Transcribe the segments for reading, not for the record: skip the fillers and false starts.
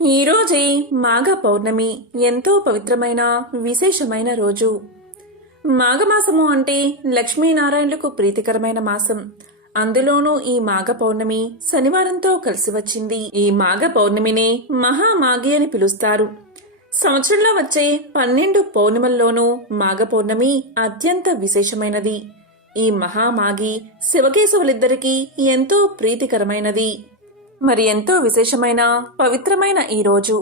ఈరోజే మాఘ పౌర్ణమి ఎంతో పవిత్రమైన విశేషమైన రోజు. మాఘమాసము అంటే లక్ష్మీనారాయణులకు ప్రీతికరమైన మాసం. అందులోనూ ఈ మాఘ పౌర్ణమి శనివారంతో కలిసి వచ్చింది. ఈ మాఘ పౌర్ణమినే మహామాఘి అని పిలుస్తారు. సంవత్సరంలో వచ్చే 12 పౌర్ణిమల్లోనూ మాఘ పౌర్ణమి అత్యంత విశేషమైనది. ఈ మహామాఘి శివకేశవులిద్దరికీ ఎంతో ప్రీతికరమైనది. మరి ఎంతో విశేషమైన పవిత్రమైన ఈ రోజు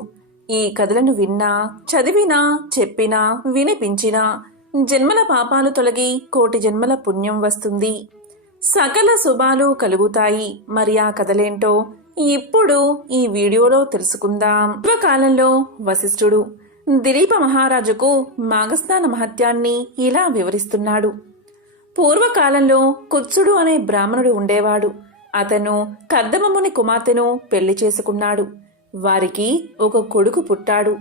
ఈ కథలను విన్నా, చదివినా, చెప్పినా, వినిపించినా జన్మల పాపాలు తొలగి కోటి జన్మల పుణ్యం వస్తుంది. సకల శుభాలు కలుగుతాయి. మరి ఆ కథలేంటో ఇప్పుడు ఈ వీడియోలో తెలుసుకుందాం. పూర్వకాలంలో వశిష్ఠుడు దిలీప మహారాజుకు మాఘస్నాన మహత్యాన్ని ఇలా వివరిస్తున్నాడు. పూర్వకాలంలో కుత్సుడు అనే బ్రాహ్మణుడు ఉండేవాడు. అతను కర్దమముని కుమార్తెను పెళ్లి చేసుకున్నాడు. వారికి ఒక కొడుకు పుట్టాడు.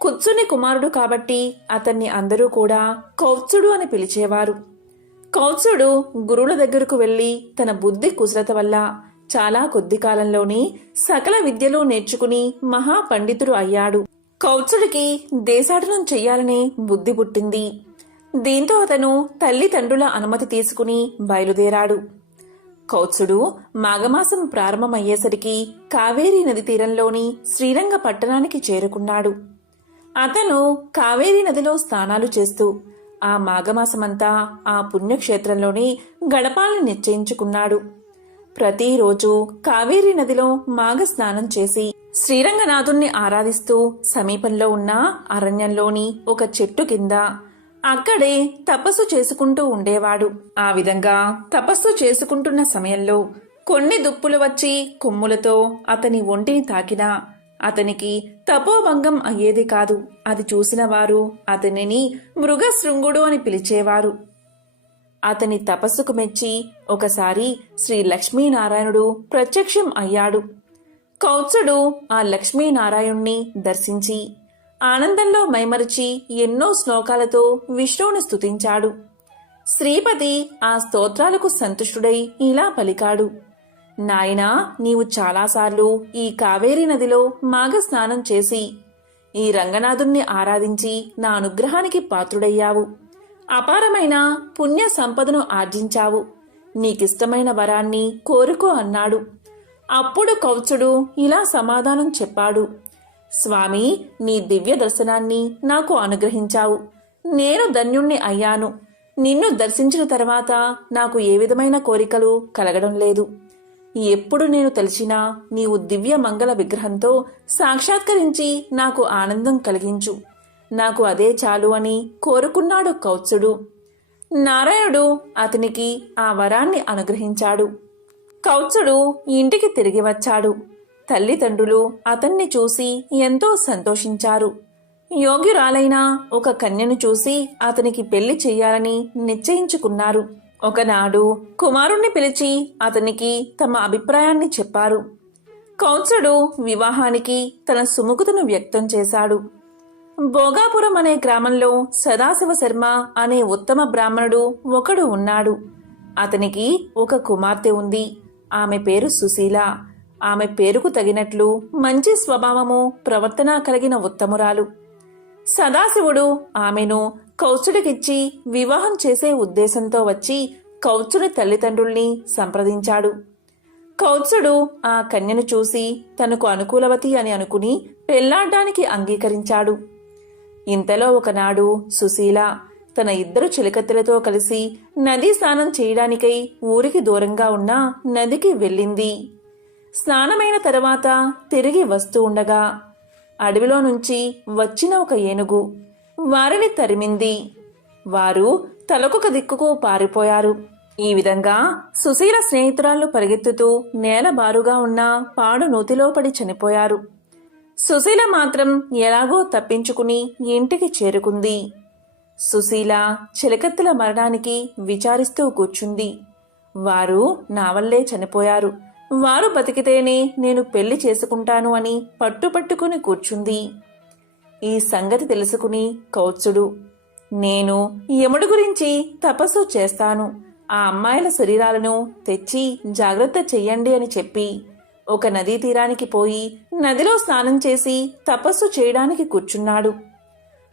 కుత్సుని కుమారుడు కాబట్టి అతన్ని అందరూ కూడా కౌత్సుడు అని పిలిచేవారు. కౌత్సుడు గురువుల దగ్గరకు వెళ్లి తన బుద్ధి కుశలత వల్ల చాలా కొద్ది కాలంలోనే సకల విద్యలు నేర్చుకుని మహాపండితుడు అయ్యాడు. కౌత్సుడికి దేశాటనం చెయ్యాలనే బుద్ధి పుట్టింది. దీంతో అతను తల్లిదండ్రుల అనుమతి తీసుకుని బయలుదేరాడు. కౌత్సుడు మాఘమాసం ప్రారంభమయ్యేసరికి కావేరీ నది తీరంలోని శ్రీరంగ పట్టణానికి చేరుకున్నాడు. అతను కావేరీ నదిలో స్నానాలు చేస్తూ ఆ మాఘమాసమంతా ఆ పుణ్యక్షేత్రంలోనే గడపాలని నిశ్చయించుకున్నాడు. ప్రతిరోజు కావేరీ నదిలో మాఘ స్నానం చేసి శ్రీరంగనాథుణ్ణి ఆరాధిస్తూ సమీపంలో ఉన్న అరణ్యంలోని ఒక చెట్టు కింద అక్కడే తపస్సు చేసుకుంటూ ఉండేవాడు. ఆ విధంగా తపస్సు చేసుకుంటున్న సమయంలో కొన్ని దుప్పులు వచ్చి కొమ్ములతో అతని ఒంటిని తాకినా అతనికి తపోభంగం అయ్యేది కాదు. అది చూసిన వారు అతనిని మృగశృంగుడు అని పిలిచేవారు. అతని తపస్సుకు మెచ్చి ఒకసారి శ్రీ లక్ష్మీనారాయణుడు ప్రత్యక్షం అయ్యాడు. కౌత్సుడు ఆ లక్ష్మీనారాయణ్ణి దర్శించి ఆనందంలో మైమరిచి ఎన్నో శ్లోకాలతో విష్ణువుని స్తుతించాడు. శ్రీపతి ఆ స్తోత్రాలకు సంతుష్టుడై ఇలా పలికాడు: నాయనా, నీవు చాలాసార్లు ఈ కావేరీ నదిలో మాఘ స్నానం చేసి ఈ రంగనాథుణ్ణి ఆరాధించి నా అనుగ్రహానికి పాత్రుడయ్యావు. అపారమైన పుణ్య సంపదను ఆర్జించావు. నీకిష్టమైన వరాన్ని కోరుకో అన్నాడు. అప్పుడు కౌత్సుడు ఇలా సమాధానం చెప్పాడు: స్వామి, నీ దివ్య దర్శనాన్ని నాకు అనుగ్రహించావు. నేను ధన్యుణ్ణి అయ్యాను. నిన్ను దర్శించిన తర్వాత నాకు ఏ విధమైన కోరికలు కలగడం లేదు. ఎప్పుడు నేను తలిచినా నీవు దివ్య మంగళ విగ్రహంతో సాక్షాత్కరించి నాకు ఆనందం కలిగించు. నాకు అదే చాలు అని కోరుకున్నాడు కౌత్సుడు. నారాయణుడు అతనికి ఆ వరాన్ని అనుగ్రహించాడు. కౌత్సుడు ఇంటికి తిరిగి వచ్చాడు. తల్లిదండ్రులు అతన్ని చూసి ఎంతో సంతోషించారు. యోగ్యురాలైన ఒక కన్యను చూసి అతనికి పెళ్లి చెయ్యాలని నిశ్చయించుకున్నారు. ఒకనాడు కుమారుణ్ణి పిలిచి అతనికి తమ అభిప్రాయాన్ని చెప్పారు. కౌత్సుడు వివాహానికి తన సుముఖతను వ్యక్తం చేశాడు. భోగాపురం అనే గ్రామంలో సదాశివ శర్మ అనే ఉత్తమ బ్రాహ్మణుడు ఒకడు ఉన్నాడు. అతనికి ఒక కుమార్తె ఉంది. ఆమె పేరు సుశీల. ఆమె పేరుకు తగినట్లు మంచి స్వభావము, ప్రవర్తన కలిగిన ఉత్తమురాలు. సదాశివుడు ఆమెను కౌత్సుడికిచ్చి వివాహం చేసే ఉద్దేశంతో వచ్చి కౌత్సుడి తల్లిదండ్రుల్ని సంప్రదించాడు. కౌత్సుడు ఆ కన్యను చూసి తనకు అనుకూలవతి అని అనుకుని పెళ్లాడ్డానికి అంగీకరించాడు. ఇంతలో ఒకనాడు సుశీల తన 2 చెలికత్తెలతో కలిసి నదీ స్నానం చేయడానికై ఊరికి దూరంగా ఉన్న నదికి వెళ్ళింది. స్నానమైన తర్వాత తిరిగి వస్తూ ఉండగా అడవిలో నుంచి వచ్చిన ఒక ఏనుగు వారిని తరిమింది. వారు తలకొక దిక్కుకు పారిపోయారు. ఈ విధంగా సుశీల స్నేహితురాళ్లు పరిగెత్తుతూ నేల బారుగా ఉన్న పాడు నూతిలో పడి చనిపోయారు. సుశీల మాత్రం ఎలాగో తప్పించుకుని ఇంటికి చేరుకుంది. సుశీల చిలకత్తెల మరణానికి విచారిస్తూ కూర్చుంది. వారు నా వల్లే చనిపోయారు. వారు బతికితేనే నేను పెళ్లి చేసుకుంటాను అని పట్టుపట్టుకుని కూర్చుంది. ఈ సంగతి తెలుసుకుని కౌత్సుడు, నేను యముడు గురించి తపస్సు చేస్తాను. ఆ అమ్మాయిల శరీరాలను తెచ్చి జాగ్రత్త చెయ్యండి అని చెప్పి ఒక నదీ తీరానికి పోయి నదిలో స్నానం చేసి తపస్సు చేయడానికి కూర్చున్నాడు.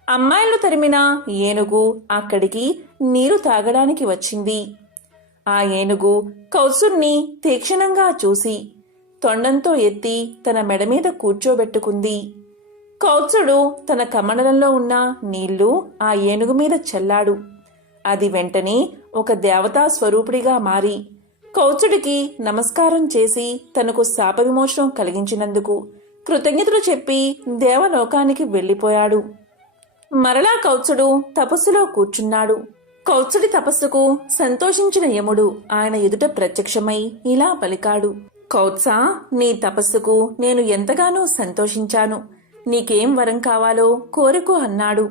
అమ్మాయిలు తరిమిన ఏనుగు అక్కడికి నీరు తాగడానికి వచ్చింది. ఆ ఏనుగు కౌత్సుణ్ణి తీక్షణంగా చూసి తొండంతో ఎత్తి తన మెడ మీద కూర్చోబెట్టుకుంది. కౌత్సుడు తన కమండలంలో ఉన్న నీళ్లు ఆ ఏనుగు మీద చల్లాడు. అది వెంటనే ఒక దేవతా స్వరూపుడిగా మారి కౌత్సుడికి నమస్కారం చేసి తనకు శాప విమోచనం కలిగించినందుకు కృతజ్ఞతలు చెప్పి దేవలోకానికి వెళ్లిపోయాడు. మరలా కౌత్సుడు తపస్సులో కూర్చున్నాడు. కౌత్సుడి తపస్సుకు సంతోషించిన యముడు ఆయన ఎదుట ప్రత్యక్షమై ఇలా పలికాడు. కౌత్సా, నీ తపస్సుకు నేను ఎంతగానో సంతోషించాను. నీకేం వరం కావాలో కోరుకో అన్నాడు.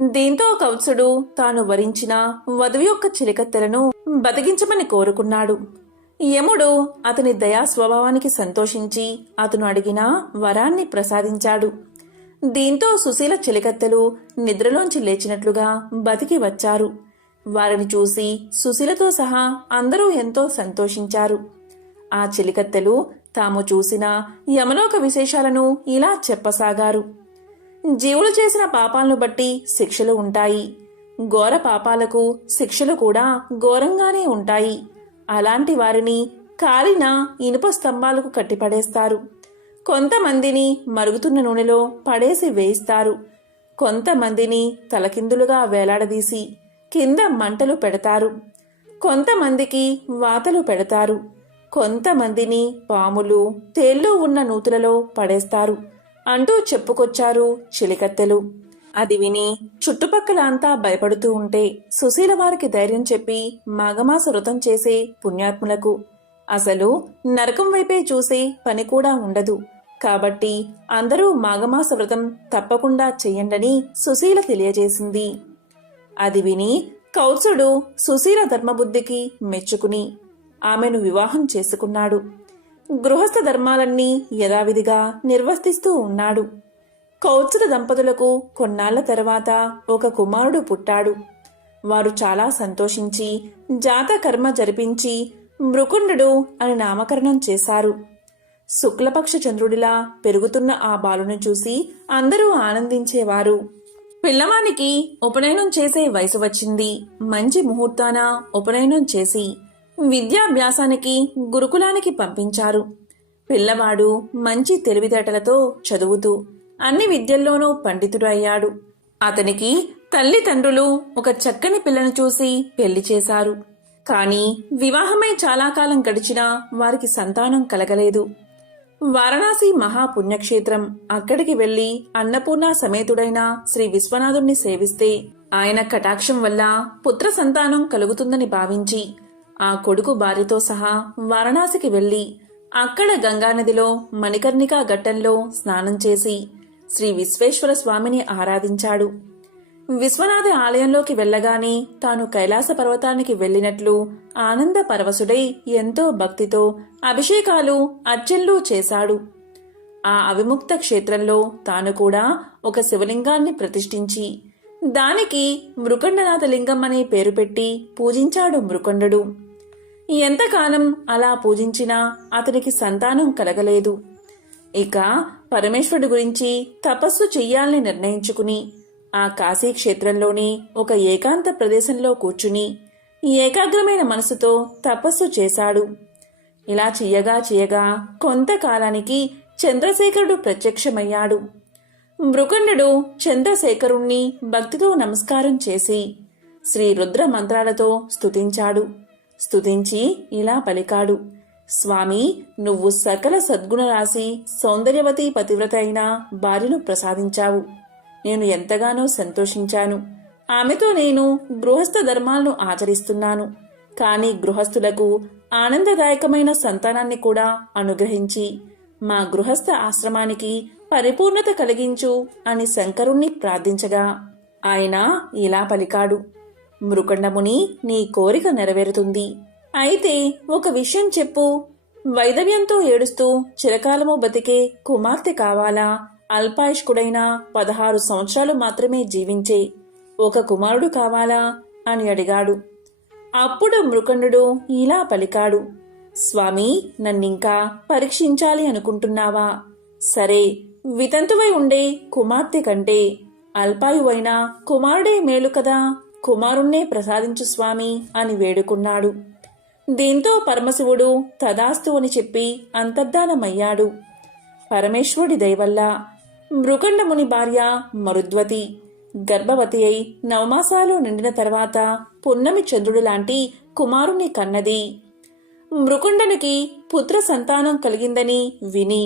దీంతో కౌత్సుడు తాను వరించిన వధువు యొక్క చిలికత్తెలను బతికించమని కోరుకున్నాడు. యముడు అతని దయా స్వభావానికి సంతోషించి అతను అడిగిన వరాన్ని ప్రసాదించాడు. దీంతో సుశీల చిలికత్తెలు నిద్రలోంచి లేచినట్లుగా బతికి వచ్చారు. వారిని చూసి సుశీలతో సహా అందరూ ఎంతో సంతోషించారు. ఆ చిలికత్తెలు తాము చూసిన యమలోక విశేషాలను ఇలా చెప్పసాగారు. జీవులు చేసిన పాపాలను బట్టి శిక్షలు ఉంటాయి. ఘోర పాపాలకు శిక్షలు కూడా ఘోరంగానే ఉంటాయి. అలాంటి వారిని కాలిన ఇనుప స్తంభాలకు కట్టిపడేస్తారు. కొంతమందిని మరుగుతున్న నూనెలో పడేసి వేయిస్తారు. కొంతమందిని తలకిందులుగా వేలాడదీసి కింద మంటలు పెడతారు. కొంతమందికి వాతలు పెడతారు. కొంతమందిని పాములు, తేళ్లు ఉన్న నూతులలో పడేస్తారు అంటూ చెప్పుకొచ్చారు చిలికత్తెలు. అది విని చుట్టుపక్కల అంతా భయపడుతూ ఉంటే సుశీల వారికి ధైర్యం చెప్పి మాఘమాస వ్రతం చేసే పుణ్యాత్ములకు అసలు నరకం వైపే చూసే పని కూడా ఉండదు. కాబట్టి అందరూ మాఘమాస వ్రతం తప్పకుండా చెయ్యండని సుశీల తెలియజేసింది. అది విని కౌత్సుడు సుశీల ధర్మబుద్ధికి మెచ్చుకుని ఆమెను వివాహం చేసుకున్నాడు. గృహస్థ ధర్మాలన్నీ యథావిధిగా నిర్వర్తిస్తూ ఉన్నాడు. కౌత్సుల దంపతులకు కొన్నాళ్ల తర్వాత ఒక కుమారుడు పుట్టాడు. వారు చాలా సంతోషించి జాతకర్మ జరిపించి మృకుండు అని నామకరణం చేశారు. శుక్లపక్ష చంద్రుడిలా పెరుగుతున్న ఆ బాలును చూసి అందరూ ఆనందించేవారు. పిల్లవానికి ఉపనయనం చేసే వయసు వచ్చింది. మంచి ముహూర్తాన ఉపనయనం చేసి విద్యాభ్యాసానికి గురుకులానికి పంపించారు. పిల్లవాడు మంచి తెలివితేటలతో చదువుతూ అన్ని విద్యల్లోనూ పండితుడు అయ్యాడు. అతనికి తల్లిదండ్రులు ఒక చక్కని పిల్లను చూసి పెళ్లి చేశారు. కాని వివాహమై చాలా కాలం గడిచినా వారికి సంతానం కలగలేదు. వారణాసి మహాపుణ్యక్షేత్రం. అక్కడికి వెళ్లి అన్నపూర్ణ సమేతుడైన శ్రీ విశ్వనాథుణ్ణి సేవిస్తే ఆయన కటాక్షం వల్ల పుత్ర సంతానం కలుగుతుందని భావించి ఆ కొడుకు భార్యతో సహా వారణాసికి వెళ్లి అక్కడ గంగానదిలో మణికర్ణికా ఘట్టంలో స్నానం చేసి శ్రీ విశ్వేశ్వర స్వామిని ఆరాధించాడు. విశ్వనాథ ఆలయంలోకి వెళ్లగానే తాను కైలాస పర్వతానికి వెళ్లినట్లు ఆనంద పరవశుడై ఎంతో భక్తితో అభిషేకాలు అర్చనలు చేశాడు. ఆ అవిముక్త క్షేత్రంలో తాను కూడా ఒక శివలింగాన్ని ప్రతిష్ఠించి దానికి మృకండనాథ లింగం అనే పేరు పెట్టి పూజించాడు మృకండు. ఎంతకాలం అలా పూజించినా అతనికి సంతానం కలగలేదు. ఇక పరమేశ్వరుడి గురించి తపస్సు చెయ్యాలని నిర్ణయించుకుని ఆ కాశీ క్షేత్రంలోని ఒక ఏకాంత ప్రదేశంలో కూర్చుని ఏకాగ్రమైన మనసుతో తపస్సు చేశాడు. ఇలా చెయ్యగా కొంతకాలానికి చంద్రశేఖరుడు ప్రత్యక్షమయ్యాడు. మృకండు చంద్రశేఖరుణ్ణి భక్తితో నమస్కారం చేసి శ్రీ రుద్ర మంత్రాలతో స్తుతించాడు. స్తుతించి ఇలా పలికాడు. స్వామి, నువ్వు సకల సద్గుణ రాశి సౌందర్యవతి పతివ్రత అయిన భార్యను ప్రసాదించావు. నేను ఎంతగానో సంతోషించాను. ఆమెతో నేను గృహస్థ ధర్మాలను ఆచరిస్తున్నాను. కాని గృహస్థులకు ఆనందదాయకమైన సంతానాన్ని కూడా అనుగ్రహించి మా గృహస్థ ఆశ్రమానికి పరిపూర్ణత కలిగించు అని శంకరుణ్ణి ప్రార్థించగా ఆయన ఇలా పలికాడు. మృకండముని, నీ కోరిక నెరవేరుతుంది. అయితే ఒక విషయం చెప్పు. వైదవ్యంతో ఏడుస్తూ చిరకాలము బతికే కుమార్తె కావాలా, అల్పాయుష్కుడైన 16 సంవత్సరాలు మాత్రమే జీవించే ఒక కుమారుడు కావాలా అని అడిగాడు. అప్పుడు మృకండు ఇలా పలికాడు. స్వామి, నన్నింకా పరీక్షించాలి అనుకుంటున్నావా? సరే, వితంతువై ఉండే కుమార్తె కంటే అల్పాయువైన కుమారుడే మేలు కదా, కుమారుణ్ణే ప్రసాదించు స్వామి అని వేడుకున్నాడు. దీంతో పరమశివుడు తదాస్తు అని చెప్పి అంతర్ధానమయ్యాడు. పరమేశ్వరుడి దయవల్ల మృకండముని భార్య మరుద్వతి గర్భవతి అయి 9 మాసాలు నిండిన తర్వాత పున్నమి చంద్రుడు లాంటి కుమారుణ్ణి కన్నది. మృకుండనికి పుత్ర సంతానం కలిగిందని విని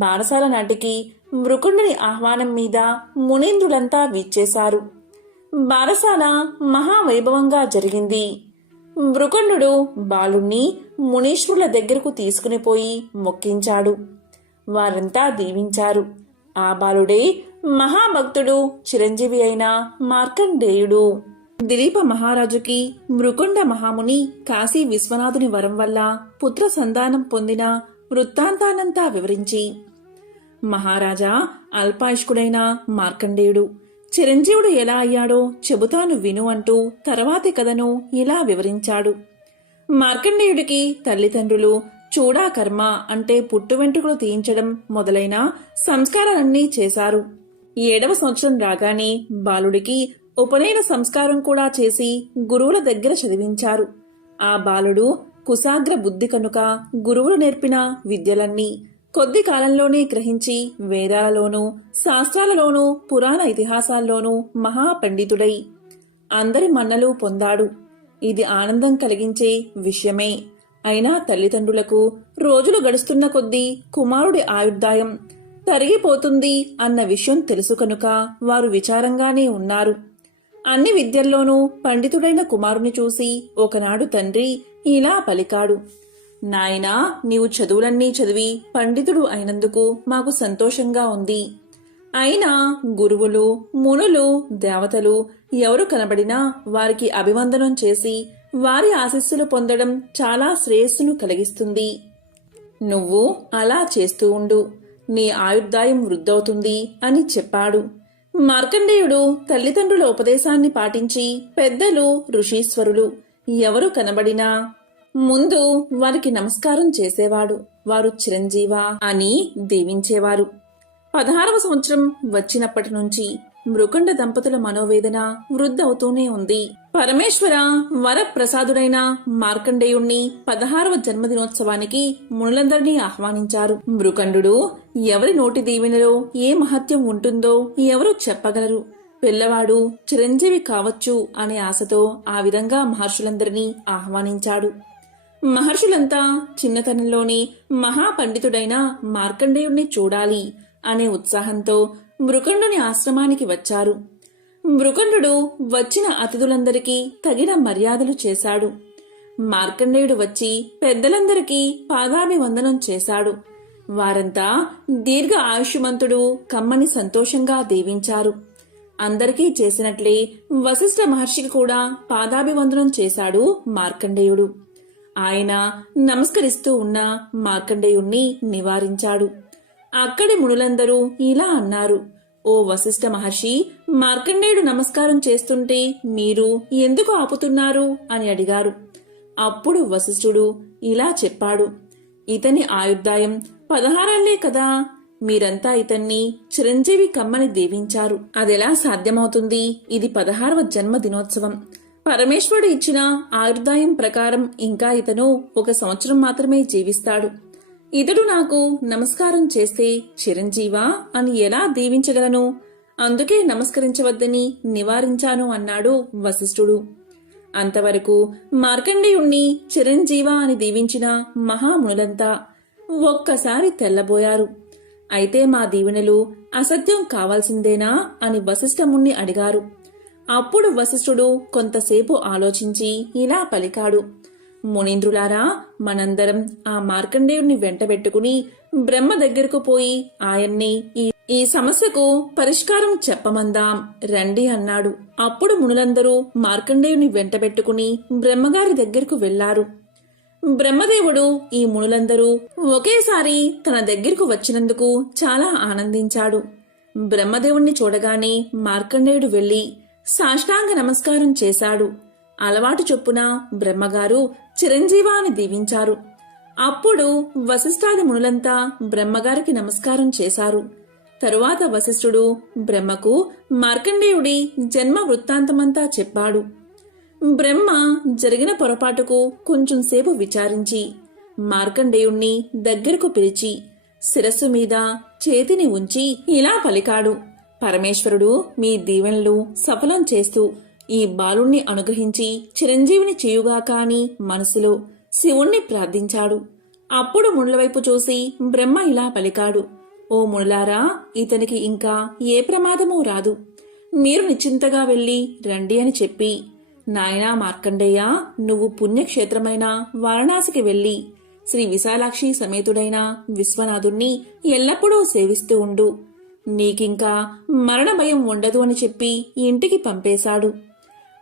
బారసాల నాటికి మృకుండుని ఆహ్వానం మీద మునీంద్రులంతా విచ్చేశారు. బారసాల మహావైభవంగా జరిగింది. మృకుండు బాలుణ్ణి మునీశ్వరుల దగ్గరకు తీసుకుని పోయి మొక్కించాడు. వారంతా దీవించారు. ఆ బాలుడే మహాభక్తుడు చిరంజీవి అయిన మార్కండేయుడు. దిలీప మహారాజుకి మృకుండ మహాముని కాశీ విశ్వనాథుని వరం వల్ల పుత్ర సంతానం పొందిన వృత్తాంతానంతా వివరించి, మహారాజా, అల్పాయుష్కుడైన మార్కండేయుడు చిరంజీవుడు ఎలా అయ్యాడో చెబుతాను విను అంటూ తర్వాతి కథను ఇలా వివరించాడు. మార్కండేయుడికి తల్లిదండ్రులు చూడాకర్మ అంటే పుట్టు వెంట్రుకలు తీయించడం మొదలైన సంస్కారాలన్నీ చేశారు. 7వ సంవత్సరం రాగానే బాలుడికి ఉపనయన సంస్కారం కూడా చేసి గురువుల దగ్గర చదివించారు. ఆ బాలుడు కుశాగ్ర బుద్ధి కనుక గురువులు నేర్పిన విద్యలన్నీ కొద్ది కాలంలోనే గ్రహించి వేదాలలోనూ శాస్త్రాలలోనూ పురాణ ఇతిహాసాల్లోనూ మహాపండితుడై అందరి మన్నలు పొందాడు. ఇది ఆనందం కలిగించే విషయమే. అయినా తల్లిదండ్రులకు రోజులు గడుస్తున్న కొద్దీ కుమారుడి ఆయుర్దాయం తరిగిపోతుంది అన్న విషయం తెలుసు కనుక వారు విచారంగానే ఉన్నారు. అన్ని విద్యల్లోనూ పండితుడైన కుమారుని చూసి ఒకనాడు తండ్రి ఇలా పలికాడు, నాయనా, నీవు చదువులన్నీ చదివి పండితుడు అయినందుకు మాకు సంతోషంగా ఉంది. అయినా గురువులు, మునులు, దేవతలు ఎవరు కనబడినా వారికి అభివందనం చేసి వారి ఆశీస్సులు పొందడం చాలా శ్రేయస్సును కలిగిస్తుంది. నువ్వు అలా చేస్తూ ఉండు, నీ ఆయుర్దాయం వృద్ధవుతుంది అని చెప్పాడు. మార్కండేయుడు తల్లిదండ్రుల ఉపదేశాన్ని పాటించి పెద్దలు, ఋషీశ్వరులు ఎవరు కనబడినా ముందు వారికి నమస్కారం చేసేవాడు. వారు చిరంజీవా అని దీవించేవారు. 16వ సంవత్సరం వచ్చినప్పటి నుంచి మృకండ దంపతుల మనోవేదన వృద్ధవుతూనే ఉంది. పరమేశ్వర వరప్రసాదుడైన మార్కండేయుణ్ణి 16వ జన్మదినోత్సవానికి మునులందరినీ ఆహ్వానించారు. మృకండు ఎవరి నోటి దీవెనలో ఏ మహత్యం ఉంటుందో ఎవరు చెప్పగలరు. పిల్లవాడు చిరంజీవి కావచ్చు అనే ఆశతో ఆ విధంగా మహర్షులందరినీ ఆహ్వానించాడు. మహర్షులంతా చిన్నతనంలోని మహాపండితుడైన మార్కండేయుణ్ణి చూడాలి అనే ఉత్సాహంతో మృకండుని ఆశ్రమానికి వచ్చారు. మృకండు వచ్చిన అతిథులందరికీ తగిన మర్యాదలు చేశాడు. మార్కండేయుడు వచ్చి పెద్దలందరికీ పాదాభివందనం చేశాడు. వారంతా దీర్ఘ ఆయుష్మంతుడు కమ్మని సంతోషంగా దీవించారు. అందరికీ చేసినట్లే వశిష్ఠ మహర్షికి కూడా పాదాభివందనం చేశాడు మార్కండేయుడు. ఆయన నమస్కరిస్తూ ఉన్న మార్కండేయుణ్ణి నివారించాడు. అక్కడి మునులందరూ ఇలా అన్నారు, ఓ వశిష్ఠ మహర్షి, మార్కండేయుడు నమస్కారం చేస్తుంటే మీరు ఎందుకు ఆపుతున్నారు అని అడిగారు. అప్పుడు వశిష్ఠుడు ఇలా చెప్పాడు, ఇతని ఆయుర్దాయం 16 కదా, మీరంతా ఇతన్ని చిరంజీవి కమ్మని దీవించారు. అదెలా సాధ్యమవుతుంది? ఇది 16వ జన్మదినోత్సవం. పరమేశ్వరుడు ఇచ్చిన ఆయుర్దాయం ప్రకారం ఇంకా ఇతను 1 సంవత్సరం మాత్రమే జీవిస్తాడు. ఇతడు నాకు నమస్కారం చేస్తే చిరంజీవా అని ఎలా దీవించగలను? అందుకే నమస్కరించవద్దని నివారించాను అన్నాడు వశిష్ఠుడు. అంతవరకు మార్కండేయుణ్ణి చిరంజీవా అని దీవించిన మహామునులంతా ఒక్కసారి తెల్లబోయారు. అయితే మా దీవెనలు అసత్యం కావాల్సిందేనా అని వశిష్ఠముణ్ణి అడిగారు. అప్పుడు వశిష్ఠుడు కొంతసేపు ఆలోచించి ఇలా పలికాడు, మునీంద్రులారా, మనందరం ఆ మార్కండేయుణ్ణి వెంటబెట్టుకుని బ్రహ్మ దగ్గరకు పోయి ఆయన్ని ఈ సమస్యకు పరిష్కారం చెప్పమందాం రండి అన్నాడు. అప్పుడు మునులందరూ మార్కండేయుని వెంటబెట్టుకుని బ్రహ్మగారి దగ్గరకు వెళ్లారు. బ్రహ్మదేవుడు ఈ మునులందరూ ఒకేసారి తన దగ్గరకు వచ్చినందుకు చాలా ఆనందించాడు. బ్రహ్మదేవుణ్ణి చూడగానే మార్కండేయుడు వెళ్లి సాష్టాంగ నమస్కారం చేశాడు. అలవాటు చొప్పున బ్రహ్మగారు చిరంజీవాని దీవించారు. అప్పుడు వశిష్ఠాది మునులంతా బ్రహ్మగారికి నమస్కారం చేశారు. తరువాత వశిష్ఠుడు బ్రహ్మకు మార్కండేయుడి జన్మ వృత్తాంతమంతా చెప్పాడు. బ్రహ్మ జరిగిన పొరపాటుకు కొంచెం సేపు విచారించి మార్కండేయుణ్ణి దగ్గరకు పిలిచి శిరస్సు మీద చేతిని ఉంచి ఇలా పలికాడు. పరమేశ్వరుడు మీ దీవెనలు సఫలం చేస్తూ ఈ బాలుణ్ణి అనుగ్రహించి చిరంజీవిని చేయుగాక అని మనసులో శివుణ్ణి ప్రార్థించాడు. అప్పుడు మునులవైపు చూసి బ్రహ్మ ఇలా పలికాడు. ఓ మునులారా, ఇతనికి ఇంకా ఏ ప్రమాదమూ రాదు. మీరు నిశ్చింతగా వెళ్లి రండి అని చెప్పి, నాయనా మార్కండేయ, నువ్వు పుణ్యక్షేత్రమైన వారణాసికి వెళ్లి శ్రీ విశాలాక్షి సమేతుడైన విశ్వనాథుణ్ణి ఎల్లప్పుడూ సేవిస్తూ ఉండు. నీకింకా మరణ భయం ఉండదు అని చెప్పి ఇంటికి పంపేశాడు.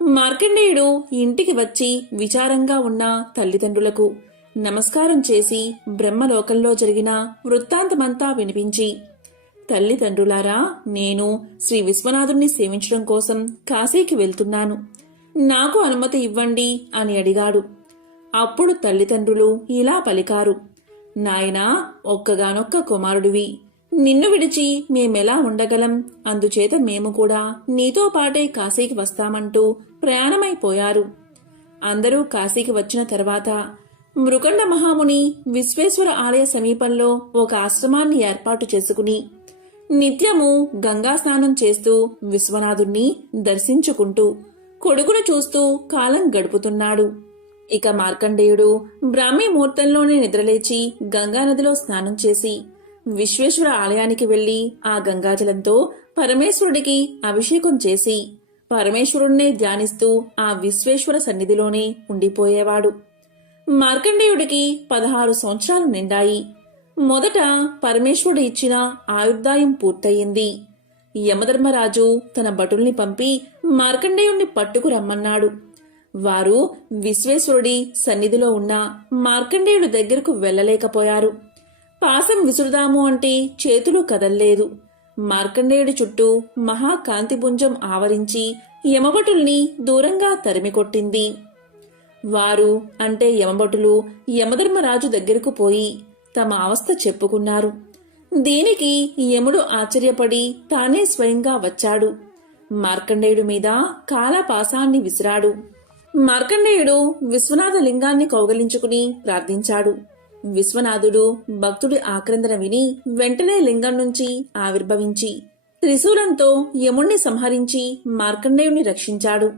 మార్కండేయుడు ఇంటికి వచ్చి విచారంగా ఉన్న తల్లిదండ్రులకు నమస్కారం చేసి బ్రహ్మలోకంలో జరిగిన వృత్తాంతమంతా వినిపించి, తల్లిదండ్రులారా, నేను శ్రీ విశ్వనాథుణ్ణి సేవించడం కోసం కాశీకి వెళ్తున్నాను. నాకు అనుమతి ఇవ్వండి అని అడిగాడు. అప్పుడు తల్లిదండ్రులు ఇలా పలికారు. నాయనా, ఒక్కగానొక్క కుమారుడివి. నిన్ను విడిచి మేమెలా ఉండగలం? అందుచేత మేము కూడా నీతో పాటే కాశీకి వస్తామంటూ ప్రయాణమైపోయారు. అందరూ కాశీకి వచ్చిన తర్వాత మృకండ మహాముని విశ్వేశ్వర ఆలయ సమీపంలో ఒక ఆశ్రమాన్ని ఏర్పాటు చేసుకుని నిత్యము గంగా స్నానం చేస్తూ విశ్వనాథుణ్ణి దర్శించుకుంటూ కొడుకును చూస్తూ కాలం గడుపుతున్నాడు. ఇక మార్కండేయుడు బ్రాహ్మీ ముహూర్తంలోనే నిద్రలేచి గంగానదిలో స్నానం చేసి విశ్వేశ్వర ఆలయానికి వెళ్లి ఆ గంగాజలంతో పరమేశ్వరుడికి అభిషేకం చేసి పరమేశ్వరుణ్ణే ధ్యానిస్తూ ఆ విశ్వేశ్వర సన్నిధిలోనే ఉండిపోయేవాడు. మార్కండేయుడికి 16 సంవత్సరాలు నిండాయి. మొదట పరమేశ్వరుడు ఇచ్చిన ఆయుర్దాయం పూర్తయింది. యమధర్మరాజు తన భటుల్ని పంపి మార్కండేయుణ్ణి పట్టుకు రమ్మన్నాడు. వారు విశ్వేశ్వరుడి సన్నిధిలో ఉన్న మార్కండేయుడి దగ్గరకు వెళ్లలేకపోయారు. పాశం విసురుదాము అంటే చేతులు కదల్లేదు. మార్కండేయుడి చుట్టూ మహాకాంతిపుంజం ఆవరించి యమభటుల్ని దూరంగా తరిమికొట్టింది. వారు అంటే యమభటులు యమధర్మరాజు దగ్గరకు పోయి తమ అవస్థ చెప్పుకున్నారు. దీనికి యముడు ఆశ్చర్యపడి తానే స్వయంగా వచ్చాడు. మార్కండేయుడి మీద కాలపాశాన్ని విసిరాడు. మార్కండేయుడు విశ్వనాథ లింగాన్ని కౌగలించుకుని ప్రార్థించాడు. విశ్వనాథుడు భక్తుడి ఆక్రందన విని వెంటనే లింగం నుంచి ఆవిర్భవించి త్రిశూలంతో యముణ్ణి సంహరించి మార్కండేయుణ్ణి రక్షించాడు.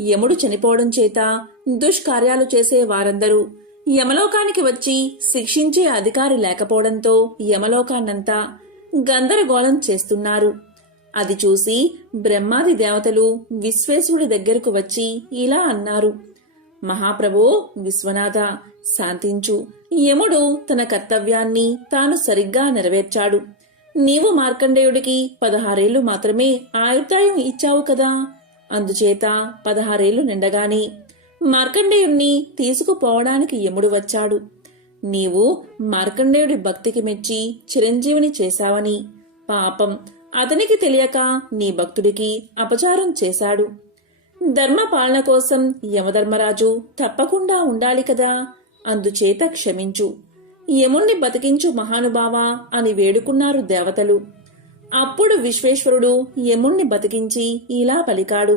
యముడు చనిపోవడం చేత దుష్కార్యాలు చేసే వారందరూ యమలోకానికి వచ్చి శిక్షించే అధికారి లేకపోవడంతో యమలోకాన్నంతా గందరగోళం చేస్తున్నారు. అది చూసి బ్రహ్మాది దేవతలు విశ్వేశ్వరుడి దగ్గరకు వచ్చి ఇలా అన్నారు. మహాప్రభో, విశ్వనాథ, శాంతించు. యముడు తన కర్తవ్యాన్ని తాను సరిగ్గా నెరవేర్చాడు. నీవు మార్కండేయుడికి 16 ఏళ్లు మాత్రమే ఆయుర్దాయం ఇచ్చావు కదా. అందుచేత 16 ఏళ్లు నిండగాని మార్కండేయుణ్ణి తీసుకుపోవడానికి యముడు వచ్చాడు. నీవు మార్కండేయుడి భక్తికి మెచ్చి చిరంజీవిని చేశావని పాపం అతనికి తెలియక నీ భక్తుడికి అపచారం చేశాడు. ధర్మపాలన కోసం యమధర్మరాజు తప్పకుండా ఉండాలి కదా. అందుచేత క్షమించు. యముణ్ణి బతికించు మహానుభావా అని వేడుకున్నారు దేవతలు. అప్పుడు విశ్వేశ్వరుడు యముణ్ణి బతికించి ఇలా పలికాడు.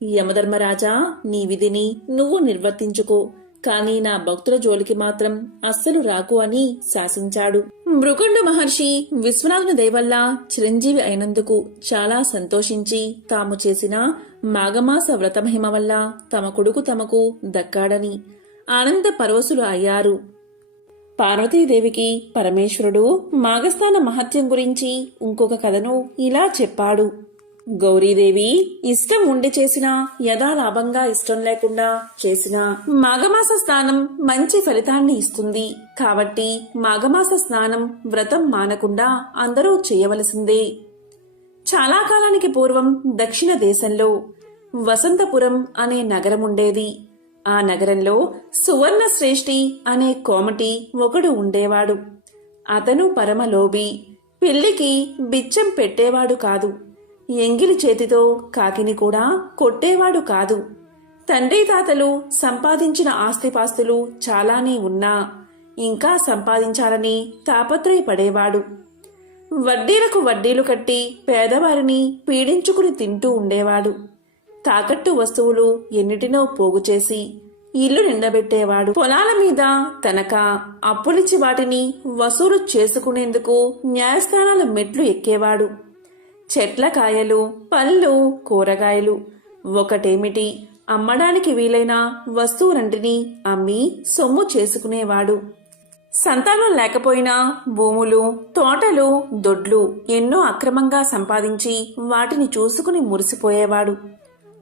యమధర్మరాజా, నీ విధిని నువ్వు నిర్వర్తించుకో, కాని నా భక్తుల జోలికి మాత్రం అస్సలు రాకు అని శాసించాడు. మృకుండ మహర్షి విశ్వనాథుని దయవల్ల చిరంజీవి అయినందుకు చాలా సంతోషించి తాము చేసిన మాఘమాస వ్రతమహిమ వల్ల తమ కొడుకు తమకు దక్కాడని ఆనంద పరవశులు అయ్యారు. పార్వతీదేవికి పరమేశ్వరుడు మాఘస్నాన మహత్యం గురించి ఇంకొక కథను ఇలా చెప్పాడు. గౌరీదేవి ఇష్టం ఉండి చేసినా యథాలాభంగా ఇష్టం లేకుండా చేసినా మాఘమాస స్నానం మంచి ఫలితాన్ని ఇస్తుంది. కాబట్టి మాఘమాస స్నానం వ్రతం మానకుండా అందరూ చేయవలసిందే. చాలా కాలానికి పూర్వం దక్షిణ దేశంలో వసంతపురం అనే నగరముండేది. ఆ నగరంలో సువర్ణ శ్రేష్ఠి అనే కోమటి ఒకడు ఉండేవాడు. అతను పరమలోభి. పెళ్లికి బిచ్చం పెట్టేవాడు కాదు. ఎంగిలి చేతితో కాకిని కూడా కొట్టేవాడు కాదు. తండ్రి తాతలు సంపాదించిన ఆస్తిపాస్తులు చాలానే ఉన్నా ఇంకా సంపాదించాలని తాపత్రయపడేవాడు. వడ్డీలకు వడ్డీలు కట్టి పేదవారిని పీడించుకుని తింటూ ఉండేవాడు. తాకట్టు వస్తువులు ఎన్నిటినో పోగు చేసి ఇల్లు నిండబెట్టేవాడు. పొలాల మీద తనఖా అప్పులిచ్చి వాటిని వసూలు చేసుకునేందుకు న్యాయస్థానాల మెట్లు ఎక్కేవాడు. చెట్ల కాయలు, పళ్ళు, కూరగాయలు ఒకటేమిటి అమ్మడానికి వీలైన వస్తువులంటిని అమ్మి సొమ్ము చేసుకునేవాడు. సంతానం లేకపోయినా భూములు, తోటలు, దొడ్లు ఎన్నో అక్రమంగా సంపాదించి వాటిని చూసుకుని మురిసిపోయేవాడు.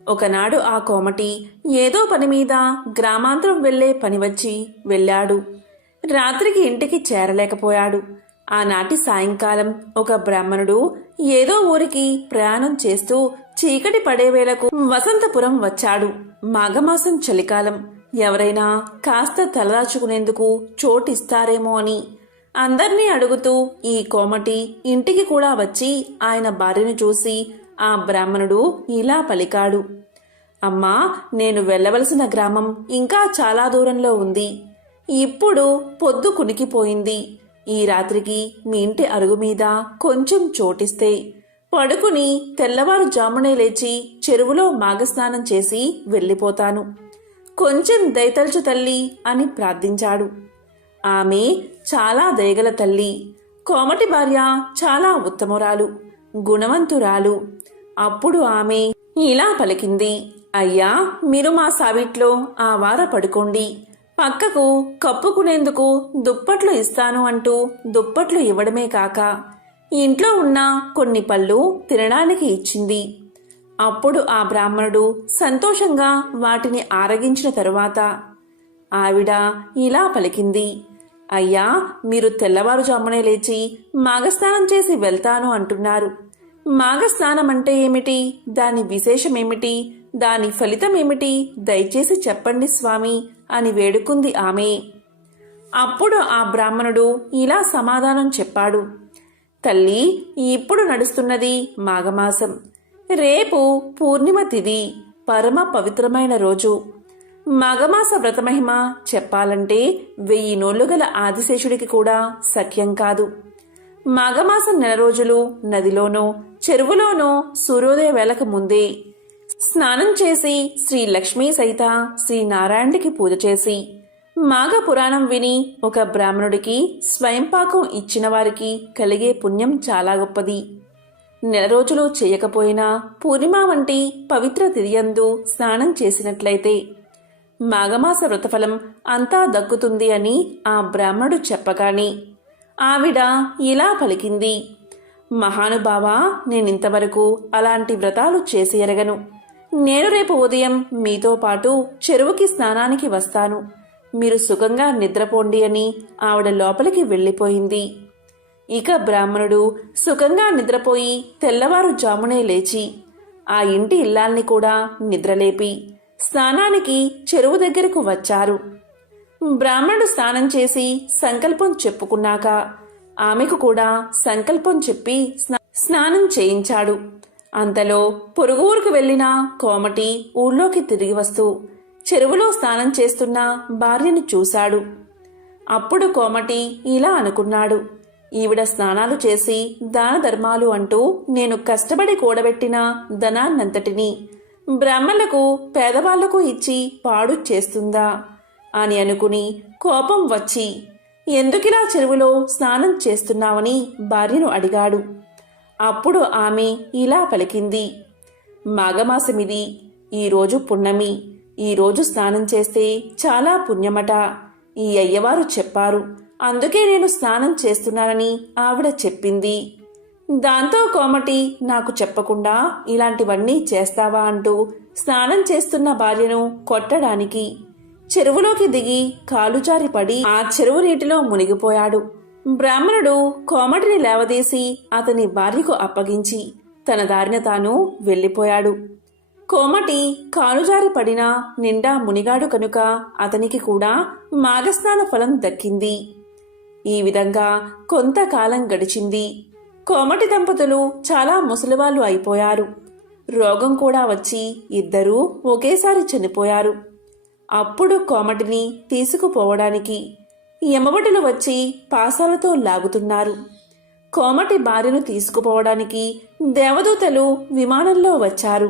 ఒకనాడు ఆ కోమటి ఏదో పని మీద గ్రామాంతరం వెళ్లే పని వచ్చి వెళ్ళాడు. రాత్రికి ఇంటికి చేరలేకపోయాడు. ఆనాటి సాయంకాలం ఒక బ్రాహ్మణుడు ఏదో ఊరికి ప్రయాణం చేస్తూ చీకటి పడేవేళకు వసంతపురం వచ్చాడు. మాఘమాసం చలికాలం. ఎవరైనా కాస్త తలదాచుకునేందుకు చోటిస్తారేమో అని అందర్నీ అడుగుతూ ఈ కోమటి ఇంటికి కూడా వచ్చి ఆయన భార్యను చూసి ఆ బ్రాహ్మణుడు ఇలా పలికాడు. అమ్మా, నేను వెళ్ళవలసిన గ్రామం ఇంకా చాలా దూరంలో ఉంది. ఇప్పుడు పొద్దు కునికిపోయింది. ఈ రాత్రికి మీ ఇంటి అరుగు మీద కొంచెం చోటిస్తే పడుకుని తెల్లవారుజామునే లేచి చెరువులో మాఘస్నానం చేసి వెళ్ళిపోతాను. కొంచెం దయతలుచు తల్లి అని ప్రార్థించాడు. ఆమె చాలా దయగల తల్లి. కోమటి భార్య చాలా ఉత్తమురాలు, గుణవంతురాలు. అప్పుడు ఆమె ఇలా పలికింది. అయ్యా, మీరు మా సావిట్లో ఆ వార పడుకోండి. పక్కకు కప్పుకునేందుకు దుప్పట్లు ఇస్తాను అంటూ దుప్పట్లు ఇవ్వడమే కాక ఇంట్లో ఉన్న కొన్ని పళ్ళు తినడానికి ఇచ్చింది. అప్పుడు ఆ బ్రాహ్మణుడు సంతోషంగా వాటిని ఆరగించిన తరువాత ఆవిడ ఇలా పలికింది. అయ్యా, మీరు తెల్లవారుజామునే లేచి మాఘస్నానం చేసి వెళ్తాను అంటున్నారు. మాఘస్నానం అంటే ఏమిటి? దాని విశేషమేమిటి? దాని ఫలితమేమిటి? దయచేసి చెప్పండి స్వామి అని వేడుకుంది ఆమె. అప్పుడు ఆ బ్రాహ్మణుడు ఇలా సమాధానం చెప్పాడు. తల్లి, ఇప్పుడు నడుస్తున్నది మాఘమాసం. రేపు పూర్ణిమ తిథి, పరమ పవిత్రమైన రోజు. మాఘమాస వ్రతమహిమ చెప్పాలంటే 1000 నోళ్లు గల ఆదిశేషుడికి కూడా సఖ్యం కాదు. మాఘమాసం నెల రోజులు నదిలోనో చెరువులోనో సూర్యోదయ వేళకు ముందే స్నానం చేసి శ్రీ లక్ష్మీ సహిత శ్రీ నారాయణుడికి పూజ చేసి మాఘ పురాణం విని ఒక బ్రాహ్మణుడికి స్వయంపాకం ఇచ్చిన వారికి కలిగే పుణ్యం చాలా గొప్పది. నెల రోజులు చేయకపోయినా పూర్ణిమ వంటి పవిత్ర తిథియందు స్నానం చేసినట్లయితే మాఘమాస వ్రతఫలం అంతా దక్కుతుంది అని ఆ బ్రాహ్మణుడు చెప్పగానే ఆవిడ ఇలా పలికింది. మహానుభావా, నేనింతవరకు అలాంటి వ్రతాలు చేసి ఎరగను. నేను రేపు ఉదయం మీతో పాటు చెరువుకి స్నానానికి వస్తాను. మీరు సుఖంగా నిద్రపోండి అని ఆవిడ లోపలికి వెళ్ళిపోయింది. ఇక బ్రాహ్మణుడు సుఖంగా నిద్రపోయి తెల్లవారుజామునే లేచి ఆ ఇంటి ఇల్లాల్ని కూడా నిద్రలేపి స్నానానికి చెరువు దగ్గరకు వచ్చారు. బ్రాహ్మణుడు స్నానం చేసి సంకల్పం చెప్పుకున్నాక ఆమెకు కూడా సంకల్పం చెప్పి స్నానం చేయించాడు. అంతలో పొరుగు ఊరికి వెళ్లిన కోమటి ఊళ్ళోకి తిరిగి వస్తూ చెరువులో స్నానం చేస్తున్న భార్యను చూశాడు. అప్పుడు కోమటి ఇలా అనుకున్నాడు. ఈవిడ స్నానాలు చేసి దాన ధర్మాలు అంటూ నేను కష్టపడి కూడబెట్టిన ధనాన్నంతటినీ బ్రాహ్మణులకు పేదవాళ్లకు ఇచ్చి పాడు చేస్తుందా అని అనుకుని కోపం వచ్చి ఎందుకిలా చెరువులో స్నానం చేస్తున్నావని భార్యను అడిగాడు. అప్పుడు ఆమె ఇలా పలికింది. మాఘమాసమిది, ఈరోజు పున్నమి. ఈరోజు స్నానం చేస్తే చాలా పుణ్యమట. ఈ అయ్యవారు చెప్పారు. అందుకే నేను స్నానం చేస్తున్నానని ఆవిడ చెప్పింది. దాంతో కోమటి నాకు చెప్పకుండా ఇలాంటివన్నీ చేస్తావా అంటూ స్నానం చేస్తున్న భార్యను కొట్టడానికి చెరువులోకి దిగి కాలుజారి పడి ఆ చెరువు నీటిలో మునిగిపోయాడు. బ్రాహ్మణుడు కోమటిని లేవదీసి అతని భార్యకు అప్పగించి తన దారిన తాను వెళ్ళిపోయాడు. కోమటి కాలుజారి పడినా నిండా మునిగాడు కనుక అతనికి కూడా మాఘస్నాన ఫలం దక్కింది. ఈ విధంగా కొంతకాలం గడిచింది. కోమటి దంపతులు చాలా ముసలివాళ్లు అయిపోయారు. రోగం కూడా వచ్చి ఇద్దరూ ఒకేసారి చనిపోయారు. అప్పుడు కోమటిని తీసుకుపోవడానికి యమభటులు వచ్చి పాసాలతో లాగుతున్నారు. కోమటి భార్యను తీసుకుపోవడానికి దేవదూతలు విమానంలో వచ్చారు.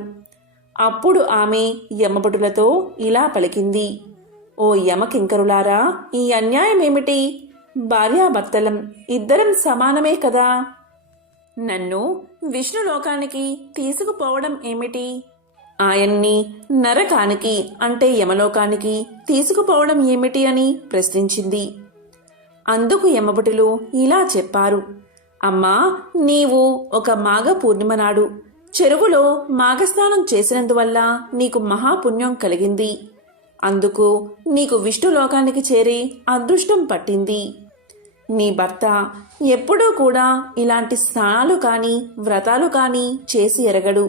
అప్పుడు ఆమె యమభటులతో ఇలా పలికింది: ఓ యమకింకరులారా, ఈ అన్యాయమేమిటి? భార్యాభర్తలం ఇద్దరం సమానమే కదా. నన్ను విష్ణులోకానికి తీసుకుపోవడం ఏమిటి? ఆయన్ని నరకానికి అంటే యమలోకానికి తీసుకుపోవడం ఏమిటి అని ప్రశ్నించింది. అందుకు యమభటులు ఇలా చెప్పారు: అమ్మా, నీవు ఒక మాఘ పూర్ణిమ నాడు చెరువులో మాఘస్నానం చేసినందువల్ల నీకు మహాపుణ్యం కలిగింది. అందుకు నీకు విష్ణులోకానికి చేరే అదృష్టం పట్టింది. నీ భర్త ఎప్పుడూ కూడా ఇలాంటి స్నానాలు కానీ వ్రతాలు కానీ చేసి ఎరగడు.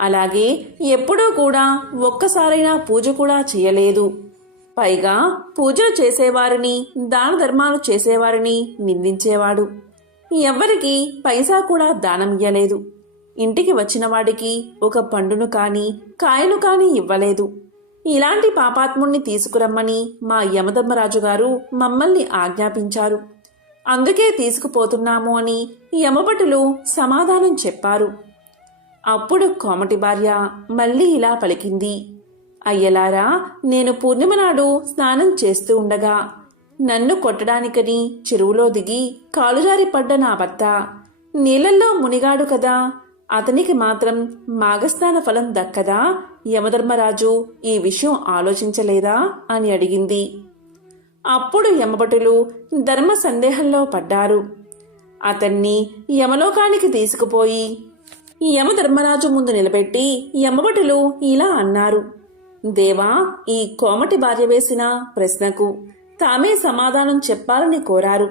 అలాగే ఎప్పుడూ కూడా ఒక్కసారైనా పూజ కూడా చేయలేదు. పైగా పూజలు చేసేవారిని, దాన ధర్మాలు చేసేవారిని నిందించేవాడు. ఎవ్వరికి పైసా కూడా దానం ఇయ్యలేదు. ఇంటికి వచ్చిన వాడికి ఒక పండును కాని కాయను కాని ఇవ్వలేదు. ఇలాంటి పాపాత్ముణ్ణి తీసుకురమ్మని మా యమధర్మరాజు గారు మమ్మల్ని ఆజ్ఞాపించారు. అందుకే తీసుకుపోతున్నాము అని యమభటులు సమాధానం చెప్పారు. అప్పుడు కోమటి భార్య మళ్ళీ ఇలా పలికింది: అయ్యలారా, నేను పూర్ణిమ నాడు స్నానం చేస్తూ ఉండగా నన్ను కొట్టడానికని చెరువులో దిగి కాలుజారి పడ్డ నా భర్త నీళ్లల్లో మునిగాడు కదా, అతనికి మాత్రం మాఘస్నాన ఫలం దక్కదా? యమధర్మరాజు ఈ విషయం ఆలోచించలేదా అని అడిగింది. అప్పుడు యమభటులు ధర్మ సందేహంలో పడ్డారు. అతన్ని యమలోకానికి తీసుకుపోయి యమధర్మరాజు ముందు నిలబెట్టి యమభటులు ఇలా అన్నారు: దేవా, ఈ కోమటి భార్య వేసిన ప్రశ్నకు తామే సమాధానం చెప్పాలని కోరారు.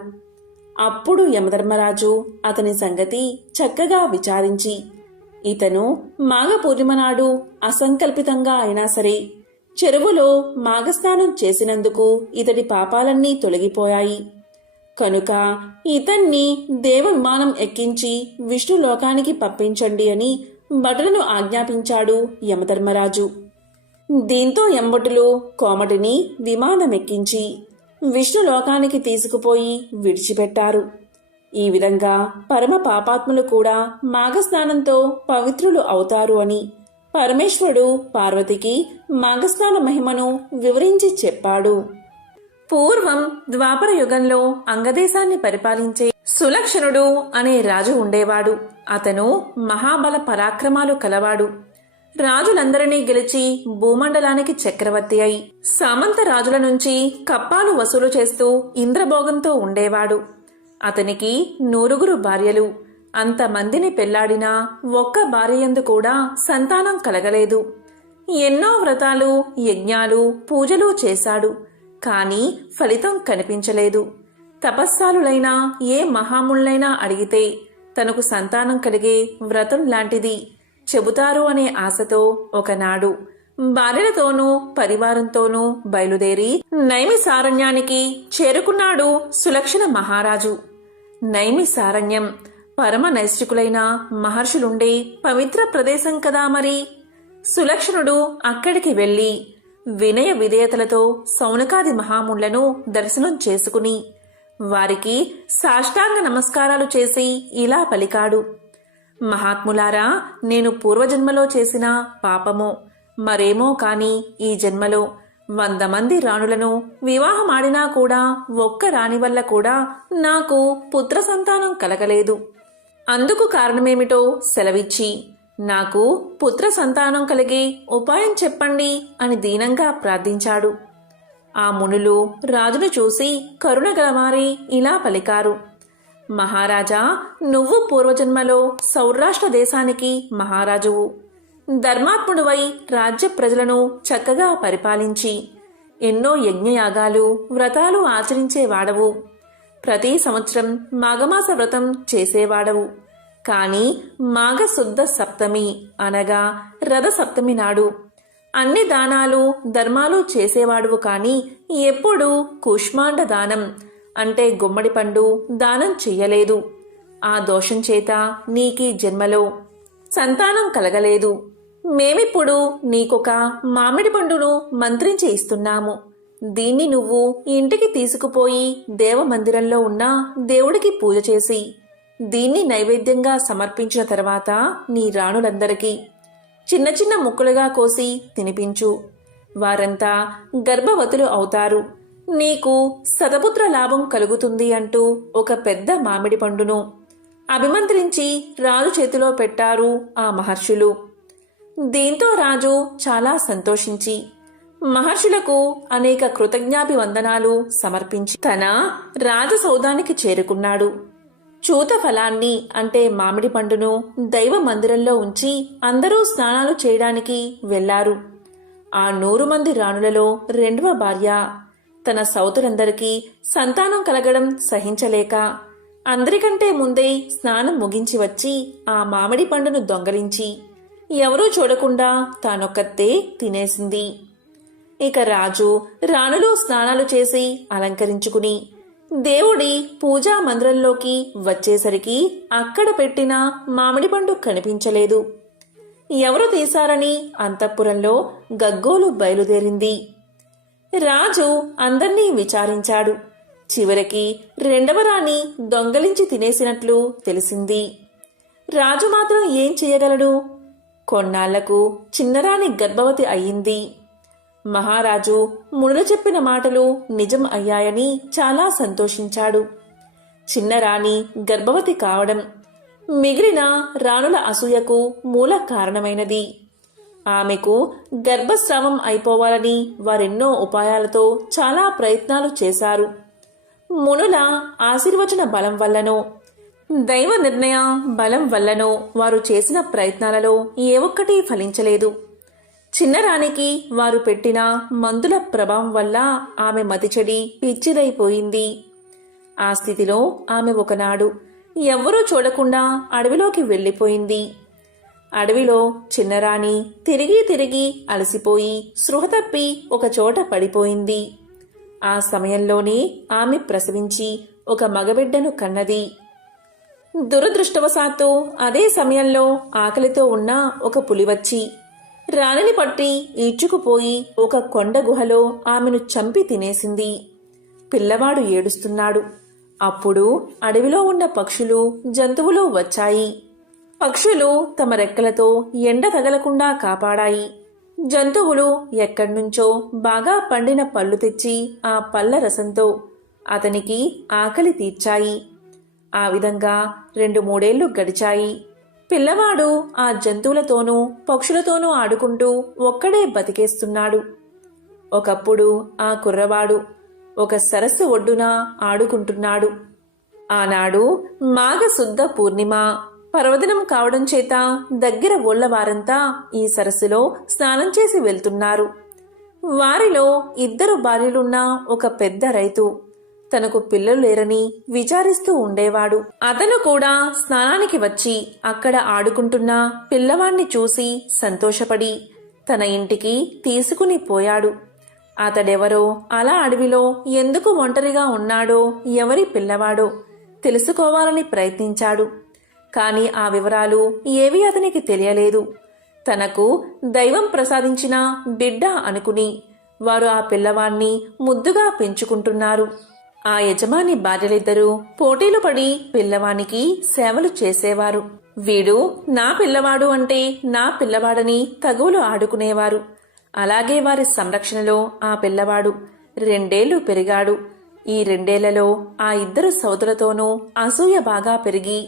అప్పుడు యమధర్మరాజు అతని సంగతి చక్కగా విచారించి, ఇతను మాఘ పూర్ణిమ నాడు అసంకల్పితంగా అయినా సరే చెరువులో మాఘస్నానం చేసినందుకు ఇతడి పాపాలన్నీ తొలగిపోయాయి. కనుక ఇతన్ని దేవ విమానం ఎక్కించి విష్ణులోకానికి పంపించండి అని భటులను ఆజ్ఞాపించాడు యమధర్మరాజు. దీంతో యమభటులు కోమటిని విమానమెక్కించి విష్ణులోకానికి తీసుకుపోయి విడిచిపెట్టారు. ఈ విధంగా పరమ పాపాత్ములు కూడా మాఘస్నానంతో పవిత్రులు అవుతారు అని పరమేశ్వరుడు పార్వతికి మాఘస్నాన మహిమను వివరించి చెప్పాడు. పూర్వం ద్వాపర యుగంలో అంగదేశాన్ని పరిపాలించే సులక్షణుడు అనే రాజు ఉండేవాడు. అతను మహాబల పరాక్రమాలు కలవాడు. రాజులందరినీ గెలిచి భూమండలానికి చక్రవర్తి అయి సామంత రాజుల నుంచి కప్పాలు వసూలు చేస్తూ ఇంద్రభోగంతో ఉండేవాడు. అతనికి 9 భార్యలు. అంతమందిని పెళ్లాడినా ఒక్క భార్యయందు కూడా సంతానం కలగలేదు. ఎన్నో వ్రతాలు, యజ్ఞాలు, పూజలు చేశాడు. కాని ఫలితం కనిపించలేదు. తపస్సాలులైనా ఏ మహాముళ్ళైనా అడిగితే తనకు సంతానం కలిగే వ్రతం లాంటిది చెబుతారు అనే ఆశతో ఒకనాడు భార్యలతోనూ పరివారంతోనూ బయలుదేరి నైమిసారణ్యానికి చేరుకున్నాడు సులక్షణ మహారాజు. నైమిసారణ్యం పరమ నైష్ఠికులైన మహర్షులుండే పవిత్ర ప్రదేశం కదా. మరి సులక్షణుడు అక్కడికి వెళ్లి వినయ విధేయతలతో సౌనకాది మహాముళ్లను దర్శనం చేసుకుని వారికి సాష్టాంగ నమస్కారాలు చేసి ఇలా పలికాడు: మహాత్ములారా, నేను పూర్వజన్మలో చేసిన పాపమో మరేమో కాని ఈ జన్మలో 100 మంది రాణులను వివాహమాడినా కూడా ఒక్క రాణి వల్ల కూడా నాకు పుత్ర సంతానం కలగలేదు. అందుకు కారణమేమిటో సెలవిచ్చి నాకు పుత్ర సంతానం కలిగే ఉపాయం చెప్పండి అని దీనంగా ప్రార్థించాడు. ఆ మునులు రాజును చూసి కరుణగలవారి ఇలా పలికారు: మహారాజా, నువ్వు పూర్వజన్మలో సౌరాష్ట్ర దేశానికి మహారాజువు. ధర్మాత్ముడువై రాజ్య ప్రజలను చక్కగా పరిపాలించి ఎన్నో యజ్ఞయాగాలు, వ్రతాలు ఆచరించేవాడవు. ప్రతి సంవత్సరం మాఘమాస వ్రతం చేసేవాడవు. కాని మాఘశుద్ధ సప్తమి అనగా రథ సప్తమి నాడు అన్ని దానాలు, ధర్మాలు చేసేవాడువు. కాని ఎప్పుడూ కూష్మాండ దానం అంటే గుమ్మడి పండు దానం చెయ్యలేదు. ఆ దోషం చేత నీకీ జన్మలో సంతానం కలగలేదు. మేమిప్పుడు నీకొక మామిడి పండును మంత్రించి ఇస్తున్నాము. దీన్ని నువ్వు ఇంటికి తీసుకుపోయి దేవమందిరంలో ఉన్న దేవుడికి పూజ చేసి దీన్ని నైవేద్యంగా సమర్పించిన తర్వాత నీ రాణులందరికీ చిన్న చిన్న ముక్కలుగా కోసి తినిపించు. వారంతా గర్భవతులు అవుతారు. నీకు శతపుత్ర లాభం కలుగుతుంది అంటూ ఒక పెద్ద మామిడి పండును అభిమంత్రించి రాజు చేతిలో పెట్టారు ఆ మహర్షులు. దీంతో రాజు చాలా సంతోషించి మహర్షులకు అనేక కృతజ్ఞాభివందనాలు సమర్పించి తన రాజసౌధానికి చేరుకున్నాడు. చూత ఫలాన్ని అంటే మామిడి పండును దైవ మందిరంలో ఉంచి అందరూ స్నానాలు చేయడానికి వెళ్లారు. ఆ 100 మంది రాణులలో రెండవ భార్య తన సౌతులందరికీ సంతానం కలగడం సహించలేక అందరికంటే ముందే స్నానం ముగించి వచ్చి ఆ మామిడి పండును దొంగలించి ఎవరూ చూడకుండా తానొక్కతే తినేసింది. ఇక రాజు రాణులు స్నానాలు చేసి అలంకరించుకుని దేవుడి పూజా మందిరంలోకి వచ్చేసరికి అక్కడ పెట్టిన మామిడి పండు కనిపించలేదు. ఎవరు తీశారని అంతఃపురంలో గగ్గోలు బయలుదేరింది. రాజు అందర్నీ విచారించాడు. చివరికి రెండవ రాణి దొంగలించి తినేసినట్లు తెలిసింది. రాజు మాత్రం ఏం చేయగలడు? కొన్నాళ్లకు చిన్నరాణి గర్భవతి అయ్యింది. మహారాజు మునులు చెప్పిన మాటలు నిజం అయ్యాయని చాలా సంతోషించాడు. చిన్నరాణి గర్భవతి కావడం మిగిలిన రాణుల అసూయకు మూల కారణమైనది. ఆమెకు గర్భస్రావం అయిపోవాలని వారెన్నో ఉపాయాలతో చాలా ప్రయత్నాలు చేశారు. మునుల ఆశీర్వచన బలం వల్లనో దైవ నిర్ణయ బలం వల్లనో వారు చేసిన ప్రయత్నాలలో ఏ ఒక్కటి ఫలించలేదు. చిన్నరానికి వారు పెట్టిన మందుల ప్రభావం వల్ల ఆమె మతిచెడి పిచ్చిదైపోయింది. ఆ స్థితిలో ఆమె ఒకనాడు ఎవ్వరూ చూడకుండా అడవిలోకి వెళ్ళిపోయింది. అడవిలో చిన్నరాణి తిరిగి తిరిగి అలసిపోయి స్పృహ తప్పి ఒకచోట పడిపోయింది. ఆ సమయంలోనే ఆమె ప్రసవించి ఒక మగబిడ్డను కన్నది. దురదృష్టవశాత్తు అదే సమయంలో ఆకలితో ఉన్న ఒక పులి వచ్చి రాణిని పట్టి ఈడ్చుకుపోయి ఒక కొండ గుహలో ఆమెను చంపి తినేసింది. పిల్లవాడు ఏడుస్తున్నాడు. అప్పుడు అడవిలో ఉన్న పక్షులు జంతువులు వచ్చాయి. పక్షులు తమ రెక్కలతో ఎండ తగలకుండా కాపాడాయి. జంతువులు ఎక్కడ్నుంచో బాగా పండిన పళ్ళు తెచ్చి ఆ పళ్ళ రసంతో అతనికి ఆకలి తీర్చాయి. ఆ విధంగా 2-3 ఏళ్లు గడిచాయి. పిల్లవాడు ఆ జంతువులతోనూ పక్షులతోనూ ఆడుకుంటూ ఒక్కడే బతికేస్తున్నాడు. ఒకప్పుడు ఆ కుర్రవాడు ఒక సరస్సు ఒడ్డున ఆడుకుంటున్నాడు. ఆనాడు మాఘశుద్ధ పూర్ణిమ పర్వదినం కావడం చేత దగ్గర ఊళ్లవారంతా ఈ సరస్సులో స్నానం చేసి వెళ్తున్నారు. వారిలో 2 భార్యలున్న ఒక పెద్ద రైతు తనకు పిల్లలు లేరని విచారిస్తూ ఉండేవాడు. అతను కూడా స్నానానికి వచ్చి అక్కడ ఆడుకుంటున్న పిల్లవాణ్ణి చూసి సంతోషపడి తన ఇంటికి తీసుకుని పోయాడు. అతడెవరో, అలా అడవిలో ఎందుకు ఒంటరిగా ఉన్నాడో, ఎవరి పిల్లవాడో తెలుసుకోవాలని ప్రయత్నించాడు. కాని ఆ వివరాలు ఏవీ అతనికి తెలియలేదు. తనకు దైవం ప్రసాదించిన బిడ్డ అనుకుని వారు ఆ పిల్లవాణ్ణి ముద్దుగా పెంచుకుంటున్నారు. ఆ యజమాని భార్యలిద్దరూ పోటీలు పడి పిల్లవానికి సేవలు చేసేవారు. వీడు నా పిల్లవాడు అంటే నా పిల్లవాడని తగువులు ఆడుకునేవారు. అలాగే వారి సంరక్షణలో ఆ పిల్లవాడు 2 ఏళ్లు పెరిగాడు. ఈ 2 ఏళ్లలో ఆ 2 సోదరులతోనూ అసూయ బాగా పెరిగి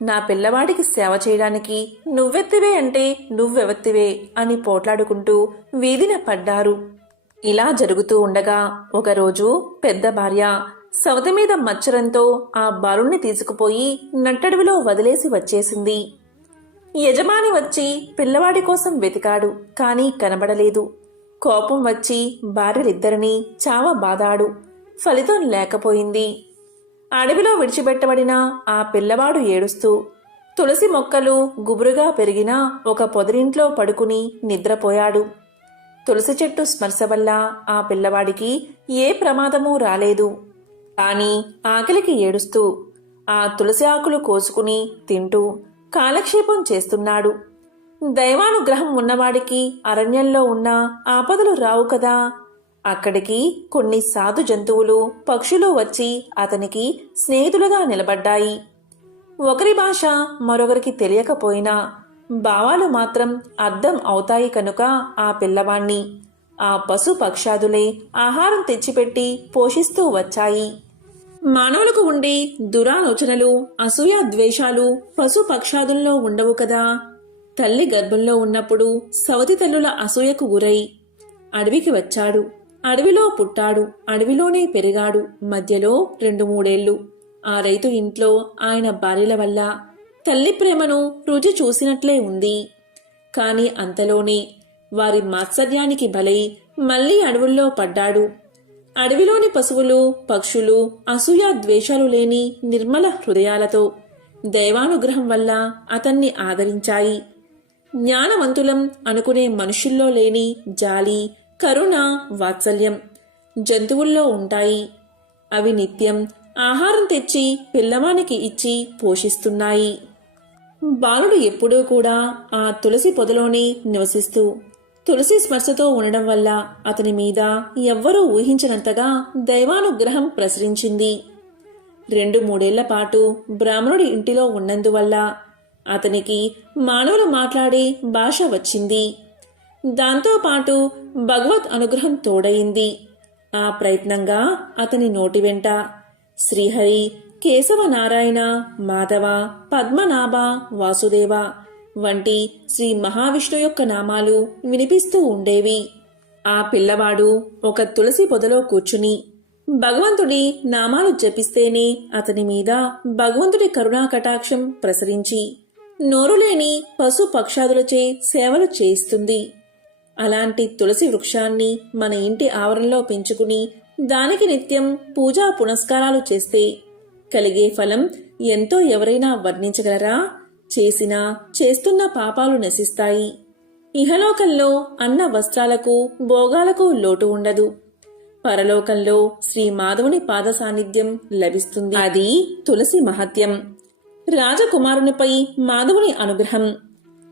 నా పిల్లవాడికి సేవ చేయడానికి నువ్వెత్తివే అంటే నువ్వెవత్తివే అని పోట్లాడుకుంటూ వీధిన పడ్డారు. ఇలా జరుగుతూ ఉండగా ఒకరోజు పెద్ద భార్య సవతి మీద మచ్చరంతో ఆ బాలుణ్ణి తీసుకుపోయి నట్టడవిలో వదిలేసి వచ్చేసింది. యజమాని వచ్చి పిల్లవాడి కోసం వెతికాడు. కాని కనబడలేదు. కోపం వచ్చి భార్యలిద్దరినీ చావబాదాడు. ఫలితం లేకపోయింది. అడవిలో విడిచిపెట్టబడిన ఆ పిల్లవాడు ఏడుస్తూ తులసి మొక్కలు గుబురుగా పెరిగిన ఒక పొదరింట్లో పడుకుని నిద్రపోయాడు. తులసి చెట్టు స్పర్శ వల్ల ఆ పిల్లవాడికి ఏ ప్రమాదమూ రాలేదు. కాని ఆకలికి ఏడుస్తూ ఆ తులసి ఆకులు కోసుకుని తింటూ కాలక్షేపం చేస్తున్నాడు. దైవానుగ్రహం ఉన్నవాడికి అరణ్యంలో ఉన్న ఆపదలు రావు కదా. అక్కడికి కొన్ని సాధు జంతువులు పక్షులు వచ్చి అతనికి స్నేహితులుగా నిలబడ్డాయి. ఒకరి భాష మరొకరికి తెలియకపోయినా భావాలు మాత్రం అర్థం అవుతాయి కనుక ఆ పిల్లవాణ్ణి ఆ పశు పక్షాదులే ఆహారం తెచ్చిపెట్టి పోషిస్తూ వచ్చాయి. మానవులకు ఉండే దురాలోచనలు, అసూయ, ద్వేషాలు పశు పక్షాదుల్లో ఉండవు కదా. తల్లి గర్భంలో ఉన్నప్పుడు సవతి తల్లుల అసూయకు గురై అడవికి వచ్చాడు. అడవిలో పుట్టాడు, అడవిలోనే పెరిగాడు. మధ్యలో 2-3 ఏళ్లు ఆ రైతు ఇంట్లో ఆయన భార్యల వల్ల తల్లి ప్రేమను రుచి చూసినట్లే ఉంది. కాని అంతలోనే వారి మాత్సర్యానికి బలై మళ్లీ అడవుల్లో పడ్డాడు. అడవిలోని పశువులు, పక్షులు అసూయ ద్వేషాలు లేని నిర్మల హృదయాలతో దైవానుగ్రహం వల్ల అతన్ని ఆదరించాయి. జ్ఞానవంతులం అనుకునే మనుషుల్లో లేని జాలి, కరుణ, వాత్సల్యం జంతువుల్లో ఉంటాయి. అవి నిత్యం ఆహారం తెచ్చి పిల్లవానికి ఇచ్చి పోషిస్తున్నాయి. బాలుడు ఎప్పుడూ కూడా ఆ తులసి పొదలోనే నివసిస్తూ తులసి స్పర్శతో ఉండడం వల్ల అతని మీద ఎవ్వరూ ఊహించినంతగా దైవానుగ్రహం ప్రసరించింది. 2-3 ఏళ్ల పాటు బ్రాహ్మణుడి ఇంటిలో ఉన్నందువల్ల అతనికి మానవులు మాట్లాడే భాష వచ్చింది. దాంతోపాటు భగవత్ అనుగ్రహం తోడయింది. ఆ ప్రయత్నంగా అతని నోటి వెంట శ్రీహరి, కేశవ, నారాయణ, మాధవ, పద్మనాభ, వాసుదేవ వంటి శ్రీ మహావిష్ణు యొక్క నామాలు వినిపిస్తూ ఉండేవి. ఆ పిల్లవాడు ఒక తులసి పొదలో కూర్చుని భగవంతుడి నామాలు జపిస్తేనే అతని మీద భగవంతుడి కరుణా కటాక్షం ప్రసరించి నోరులేని పశు పక్షాదులచే సేవలు చేయిస్తుంది. అలాంటి తులసి వృక్షాన్ని మన ఇంటి ఆవరణలో పెంచుకుని దానికి నిత్యం పూజా పునస్కారాలు చేస్తే కలిగే ఫలం ఎంతో ఎవరైనా వర్ణించగలరా? చేసినా చేస్తున్న పాపాలు నశిస్తాయి. ఇహలోకంలో అన్న వస్త్రాలకు, భోగాలకు లోటు ఉండదు. పరలోకంలో శ్రీ మాధవుని పాద సాన్నిధ్యం లభిస్తుంది. అది తులసి మహత్యం. రాజకుమారునిపై మాధవుని అనుగ్రహం.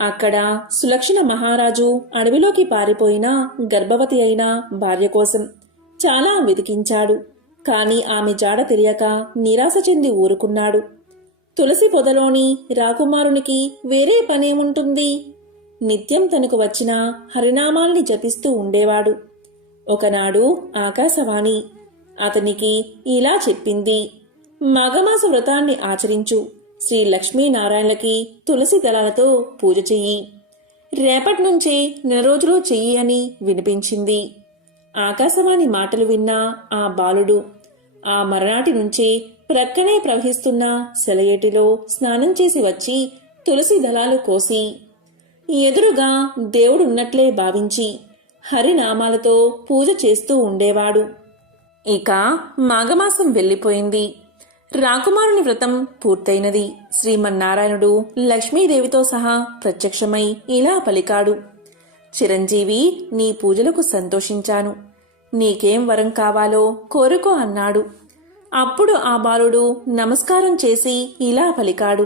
అక్కడ సులక్షణ మహారాజు అడవిలోకి పారిపోయిన గర్భవతి అయిన భార్య కోసం చాలా వెతికించాడు. కాని ఆమె జాడ తెలియక నిరాశ చెంది ఊరుకున్నాడు. తులసి పొదలోని రాకుమారునికి వేరే పనేముంటుంది? నిత్యం తనకు వచ్చిన హరినామాల్ని జపిస్తూ ఉండేవాడు. ఒకనాడు ఆకాశవాణి అతనికి ఇలా చెప్పింది: మాఘమాస వ్రతాన్ని ఆచరించు. శ్రీ లక్ష్మీనారాయణలకి తులసి దళాలతో పూజ చెయ్యి. రేపటి నుంచే 4 రోజులు చెయ్యి అని వినిపించింది. ఆకాశవాణి మాటలు విన్న ఆ బాలుడు ఆ మరనాటి నుంచే ప్రక్కనే ప్రవహిస్తున్న సెలయేటిలో స్నానం చేసి వచ్చి తులసి దళాలు కోసి ఎదురుగా దేవుడున్నట్లే భావించి హరినామాలతో పూజ చేస్తూ ఉండేవాడు. ఇక మాఘమాసం వెళ్ళిపోయింది. రాకుమారుని వ్రతం పూర్తయినది. శ్రీమన్నారాయణుడు లక్ష్మీదేవితో సహా ప్రత్యక్షమై ఇలా పలికాడు: చిరంజీవి, నీ పూజలకు సంతోషించాను. నీకేం వరం కావాలో కోరుకో అన్నాడు. అప్పుడు ఆ బాలుడు నమస్కారం చేసి ఇలా పలికాడు: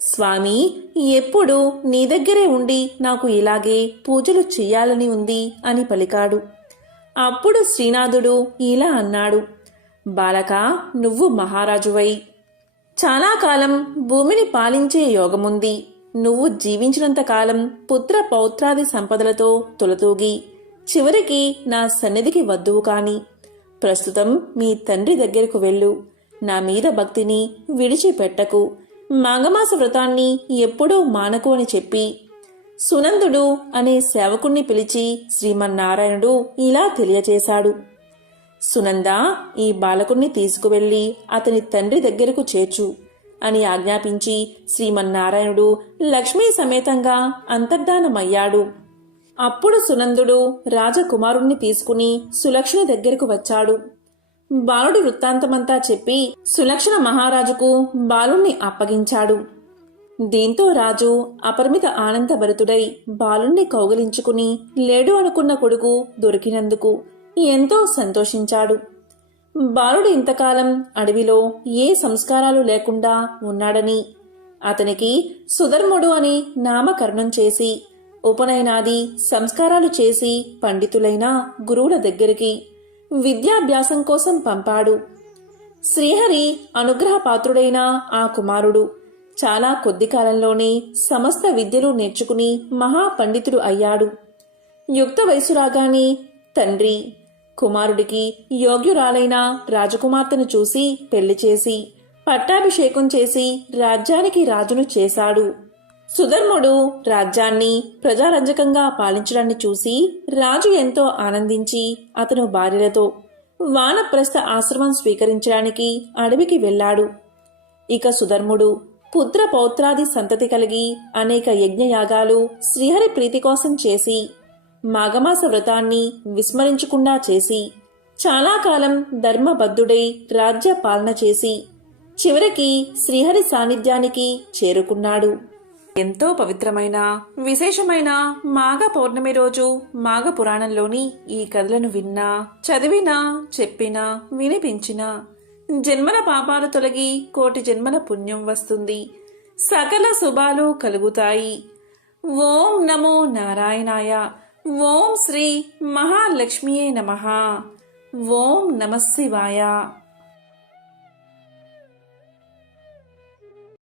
స్వామి, ఎప్పుడు నీ దగ్గరే ఉండి నాకు ఇలాగే పూజలు చెయ్యాలని ఉంది అని పలికాడు. అప్పుడు శ్రీనాథుడు ఇలా అన్నాడు: బాలక, నువ్వు మహారాజువై చాలా కాలం భూమిని పాలించే యోగముంది. నువ్వు జీవించినంతకాలం పుత్ర పౌత్రాది సంపదలతో తులతూగి చివరికి నా సన్నిధికి వద్దువు కాని ప్రస్తుతం మీ తండ్రి దగ్గరకు వెళ్ళు. నా మీద భక్తిని విడిచిపెట్టకు. మాఘమాస వ్రతాన్ని ఎప్పుడూ మానకు అని చెప్పి సునందుడు అనే సేవకుణ్ణి పిలిచి శ్రీమన్నారాయణుడు ఇలా తెలియచేశాడు: సునంద, ఈ బాలకుణ్ణి తీసుకువెళ్లి అతని తండ్రి దగ్గరకు చేర్చు అని ఆజ్ఞాపించి శ్రీమన్నారాయణుడు లక్ష్మీ సమేతంగా అంతర్ధానమయ్యాడు. అప్పుడు సునందుడు రాజకుమారుణ్ణి తీసుకుని సులక్షణ దగ్గరకు వచ్చాడు. బాలుడి వృత్తాంతమంతా చెప్పి సులక్షణ మహారాజుకు బాలుణ్ణి అప్పగించాడు. దీంతో రాజు అపరిమిత ఆనందభరితుడై బాలుణ్ణి కౌగిలించుకుని లేడు అనుకున్న కొడుకు దొరికినందుకు ఎంతో సంతోషించాడు. బాలుడు ఇంతకాలం అడవిలో ఏ సంస్కారాలు లేకుండా ఉన్నాడని అతనికి సుధర్ముడు అని నామకరణం చేసి ఉపనయనాది సంస్కారాలు చేసి పండితులైన గురువుల దగ్గరికి విద్యాభ్యాసం కోసం పంపాడు. శ్రీహరి అనుగ్రహపాత్రుడైన ఆ కుమారుడు చాలా కొద్ది కాలంలోనే సమస్త విద్యలు నేర్చుకుని మహాపండితుడు అయ్యాడు. యుక్త వయసు రాగానే తండ్రి కుమారుడికి యోగ్యురాలైన రాజకుమార్తెను చూసి పెళ్లి చేసి పట్టాభిషేకం చేసి రాజ్యానికి రాజును చేశాడు. సుధర్ముడు రాజ్యాన్ని ప్రజారంజకంగా పాలించడాన్ని చూసి రాజు ఎంతో ఆనందించి అతను భార్యలతో వానప్రస్థ ఆశ్రమం స్వీకరించడానికి అడవికి వెళ్ళాడు. ఇక సుధర్ముడు పుత్ర పౌత్రాది సంతతి కలిగి అనేక యజ్ఞయాగాలు శ్రీహరి ప్రీతి కోసం చేసి మాఘమాస వ్రతాన్ని విస్మరించకుండా చేసి చాలా కాలం ధర్మబద్ధుడై రాజ్య పాలన చేసి చివరికి శ్రీహరి సాన్నిధ్యానికి చేరుకున్నాడు. ఎంతో పవిత్రమైన విశేషమైన మాఘ పౌర్ణమి రోజు మాఘ పురాణంలోని ఈ కథలను విన్నా, చదివినా, చెప్పినా, వినిపించినా జన్మల పాపాలు తొలగి కోటి జన్మల పుణ్యం వస్తుంది. సకల శుభాలు కలుగుతాయి. ఓం నమో నారాయణాయ. ఓం శ్రీ మహాలక్ష్మియే నమః. ఓం నమః శివాయ.